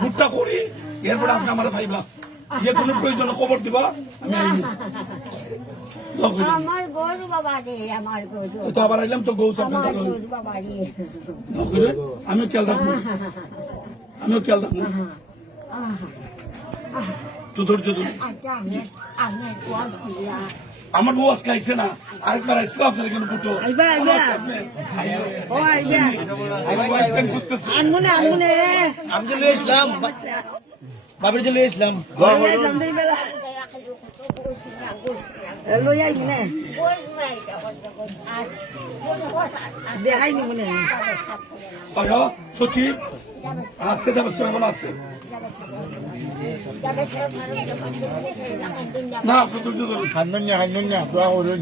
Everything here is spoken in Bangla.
ভুট্টা করি এরপরে আপনি আমার ভাইবা যে কোনো প্রয়োজনে খবর দিবা আমার গরু বাবা রে, আমার গরু তো আবার আইলাম তো গৌ আমার গরু বাবা রে। আমিও খেয়াল রাখবো তো ধৈর্য ধরুন। আচ্ছা, আমি কোয়াল খুলা আমার বউ আজকে আইসে না, আরেকবার আসলো আপনার এখানে বুটো আমি চলে ইসলাম বাবির চলে ইসলাম দেখাইনি মনে সচিব আসছে যাবে এখন আসছে না আপনি ধৈর্য ধরুন হান্নুন্যা দোয়া করুন